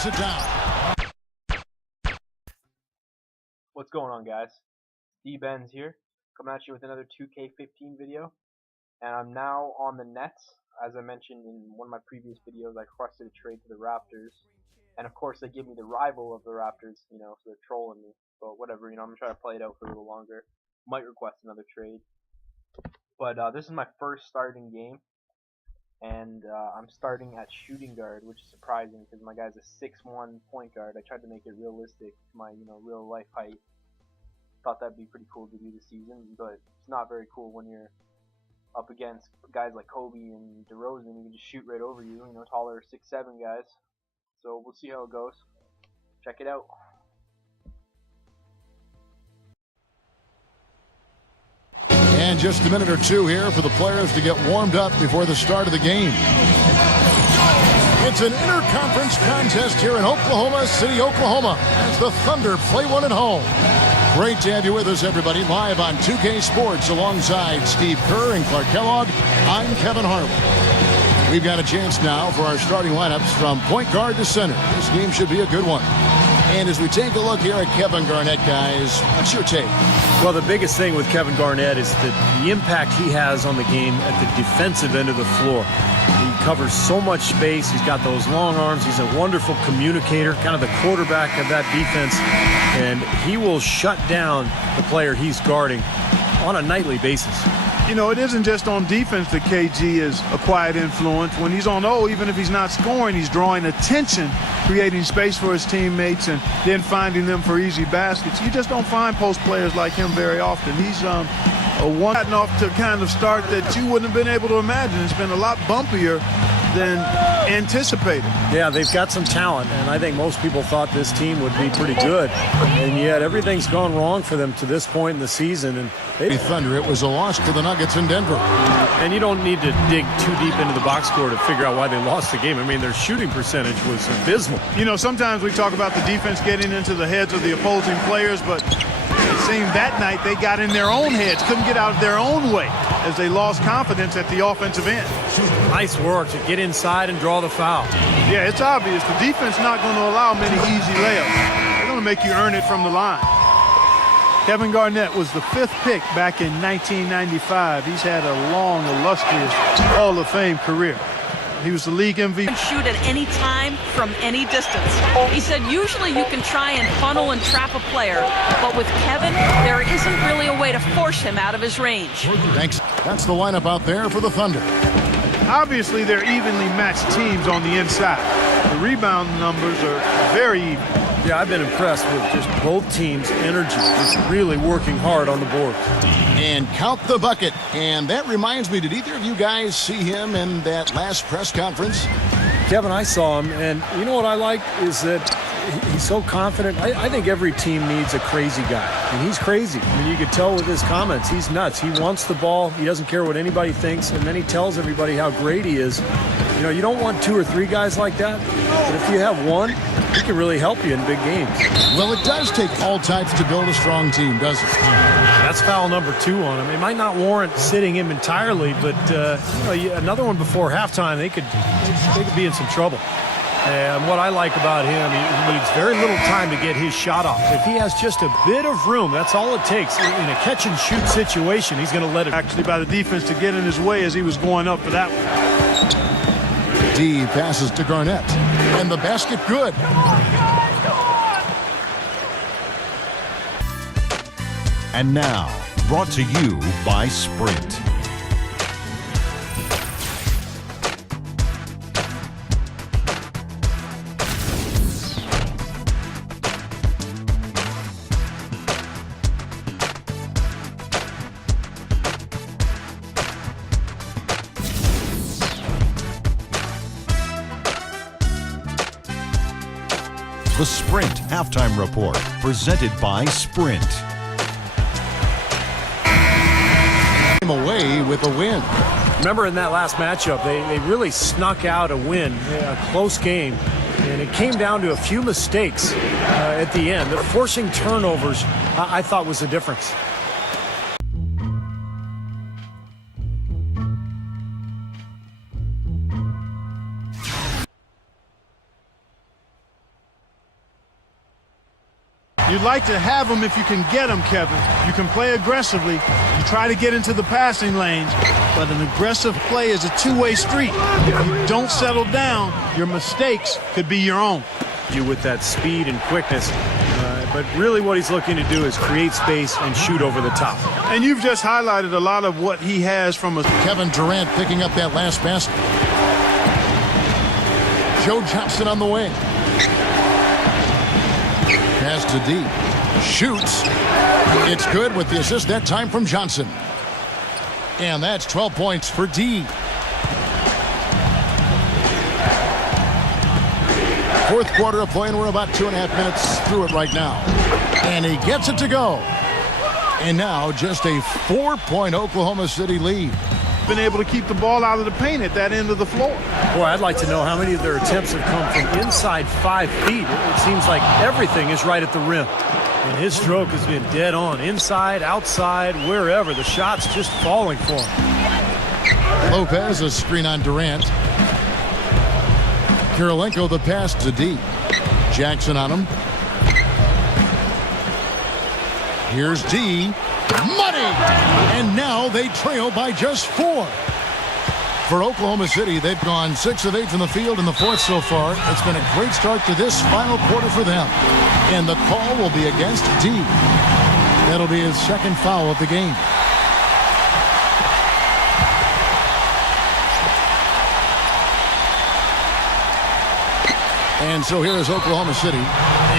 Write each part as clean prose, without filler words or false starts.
knocks it down. What's going on, guys? D-Benz here, coming at you with another 2K15 video. And I'm now on the Nets. As I mentioned in one of my previous videos, I requested a trade to the Raptors. And of course, they give me the rival of the Raptors, so they're trolling me. But whatever, I'm going to try to play it out for a little longer. Might request another trade. But this is my first starting game. And I'm starting at shooting guard, which is surprising because my guy's a 6'1" point guard. I tried to make it realistic to my, real life height. Thought that'd be pretty cool to do this season, but it's not very cool when you're up against guys like Kobe and DeRozan who can just shoot right over you, taller 6'7" guys. So we'll see how it goes. Check it out. And just a minute or two here for the players to get warmed up before the start of the game. It's an interconference contest here in Oklahoma City, Oklahoma, as the Thunder play one at home. Great to have you with us, everybody, live on 2K Sports alongside Steve Kerr and Clark Kellogg. I'm Kevin Harlan. We've got a chance now for our starting lineups from point guard to center. This game should be a good one. And as we take a look here at Kevin Garnett, guys, what's your take? Well, the biggest thing with Kevin Garnett is the impact he has on the game at the defensive end of the floor. He covers so much space. He's got those long arms. He's a wonderful communicator, kind of the quarterback of that defense. And he will shut down the player he's guarding on a nightly basis. It isn't just on defense that KG is a quiet influence. When he's on O, even if he's not scoring, he's drawing attention, creating space for his teammates, and then finding them for easy baskets. You just don't find post players like him very often. He's a one off to kind of start that you wouldn't have been able to imagine. It's been a lot bumpier than anticipated. Yeah, they've got some talent, and I think most people thought this team would be pretty good, and yet everything's gone wrong for them to this point in the season. And Thunder, it was a loss to the Nuggets in Denver. And you don't need to dig too deep into the box score to figure out why they lost the game. I mean, their shooting percentage was abysmal. Sometimes we talk about the defense getting into the heads of the opposing players, but it seemed that night they got in their own heads, couldn't get out of their own way as they lost confidence at the offensive end. Nice work to get inside and draw the foul. Yeah, it's obvious. The defense not going to allow many easy layups. They're going to make you earn it from the line. Kevin Garnett was the 5th pick back in 1995. He's had a long, illustrious Hall of Fame career. He was the league MVP. Shoot at any time from any distance. He said usually you can try and funnel and trap a player, but with Kevin, there isn't really a way to force him out of his range. Thanks. That's the lineup out there for the Thunder. Obviously, they're evenly matched teams on the inside. The rebound numbers are very even. Yeah, I've been impressed with just both teams' energy, just really working hard on the board. And count the bucket. And that reminds me, did either of you guys see him in that last press conference? Kevin, I saw him, and you know what I like is that he's so confident. I think every team needs a crazy guy, and he's crazy. I mean, you could tell with his comments, he's nuts. He wants the ball. He doesn't care what anybody thinks, and then he tells everybody how great he is. You don't want 2 or 3 guys like that, but if you have one, he can really help you in big games. Well, it does take all types to build a strong team, doesn't it? That's foul number 2 on him. It might not warrant sitting him entirely, but another one before halftime, they could be in some trouble. And what I like about him, he needs very little time to get his shot off. If he has just a bit of room, that's all it takes. In a catch-and-shoot situation, he's going to let it. Actually, by the defense to get in his way as he was going up for that one. D passes to Garnett. And the basket good. And now, brought to you by Sprint. The Sprint Halftime Report, presented by Sprint. Away with a win. Remember in that last matchup, they really snuck out a win, a close game, and it came down to a few mistakes at the end. Forcing turnovers, I thought, was the difference. You'd like to have them if you can get them, Kevin. You can play aggressively. You try to get into the passing lanes, but an aggressive play is a two-way street. If you don't settle down, your mistakes could be your own. You with that speed and quickness, but really what he's looking to do is create space and shoot over the top. And you've just highlighted a lot of what he has from a... Kevin Durant picking up that last basket. Joe Johnson on the wing. Pass to D. Shoots. It's good with the assist that time from Johnson. And that's 12 points for D. Fourth quarter of play, and we're about 2.5 minutes through it right now. And he gets it to go. And now just a 4-point Oklahoma City lead. Been able to keep the ball out of the paint at that end of the floor. Boy, I'd like to know how many of their attempts have come from inside 5 feet. It seems like everything is right at the rim. And his stroke has been dead on. Inside, outside, wherever. The shot's just falling for him. Lopez, a screen on Durant. Kirilenko the pass to D. Jackson on him. Here's D. Money! And now they trail by just 4. For Oklahoma City, they've gone 6 of 8 from the field in the fourth so far. It's been a great start to this final quarter for them. And the call will be against D. That'll be his second foul of the game. And so here is Oklahoma City.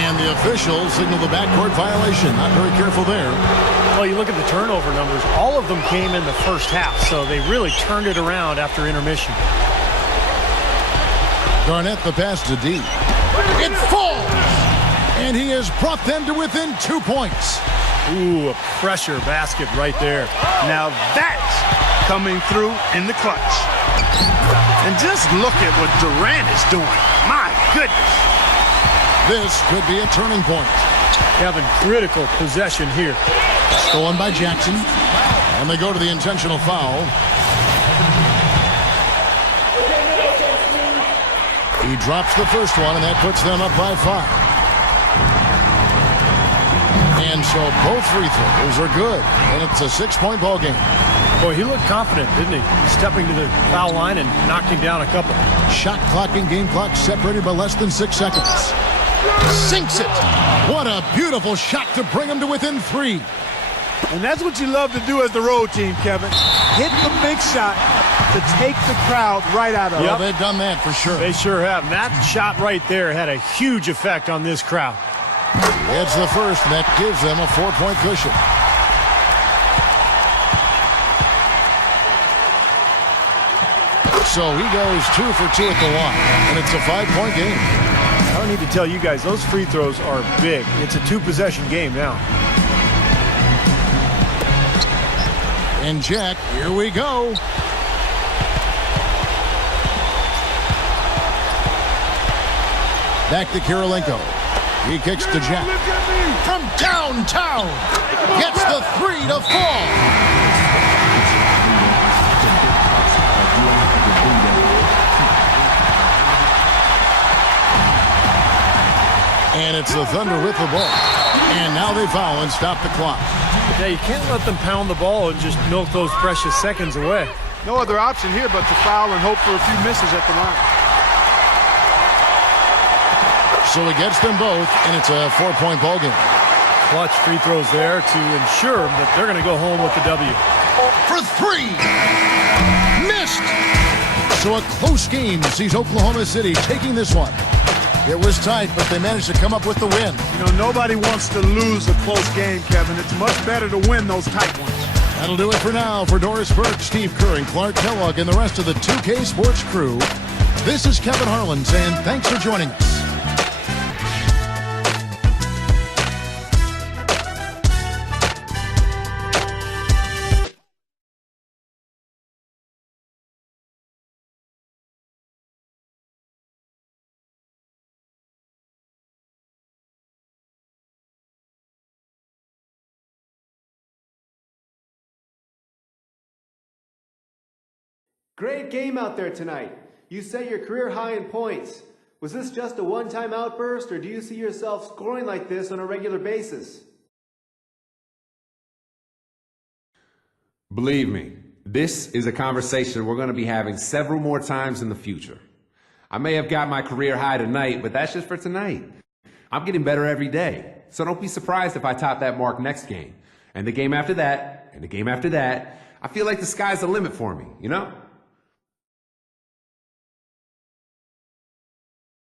And the officials signal the backcourt violation. Not very careful there. Well, you look at the turnover numbers. All of them came in the first half, so they really turned it around after intermission. Garnett the pass to D. It falls! And he has brought them to within 2 points. Ooh, a pressure basket right there. Now that's coming through in the clutch. And just look at what Durant is doing. My goodness. This could be a turning point. Kevin, critical possession here. Stolen by Jackson. And they go to the intentional foul. He drops the first one, and that puts them up by 5. And so both free throws are good. And it's a 6-point ball game. Boy, he looked confident, didn't he? Stepping to the foul line and knocking down a couple. Shot clock and game clock separated by less than 6 seconds. Sinks it. What a beautiful shot to bring him to within 3. And that's what you love to do as the road team, Kevin. Hit the big shot to take the crowd right out of it. Yeah, they've done that for sure. They sure have. And that shot right there had a huge effect on this crowd. It's the first, and that gives them a 4-point cushion. So he goes 2 for 2 at the line, and it's a 5-point game. I don't need to tell you guys, those free throws are big. It's a 2-possession game now. And Jack, here we go. Back to Kirilenko. He kicks to Jack. From downtown. Gets the 3 to fall. And it's the Thunder with the ball. And now they foul and stop the clock. Yeah, you can't let them pound the ball and just milk those precious seconds away. No other option here but to foul and hope for a few misses at the line. So he gets them both, and it's a 4-point ball game. Clutch free throws there to ensure that they're going to go home with the W. For 3. Missed. So a close game sees Oklahoma City taking this one. It was tight, but they managed to come up with the win. You know, nobody wants to lose a close game, Kevin. It's much better to win those tight ones. That'll do it for now. For Doris Burke, Steve Kerr, and Clark Kellogg, and the rest of the 2K Sports crew, this is Kevin Harlan saying thanks for joining us. Great game out there tonight. You set your career high in points. Was this just a one-time outburst, or do you see yourself scoring like this on a regular basis? Believe me, this is a conversation we're going to be having several more times in the future. I may have got my career high tonight, but that's just for tonight. I'm getting better every day, so don't be surprised if I top that mark next game. And the game after that, and the game after that. I feel like the sky's the limit for me, you know?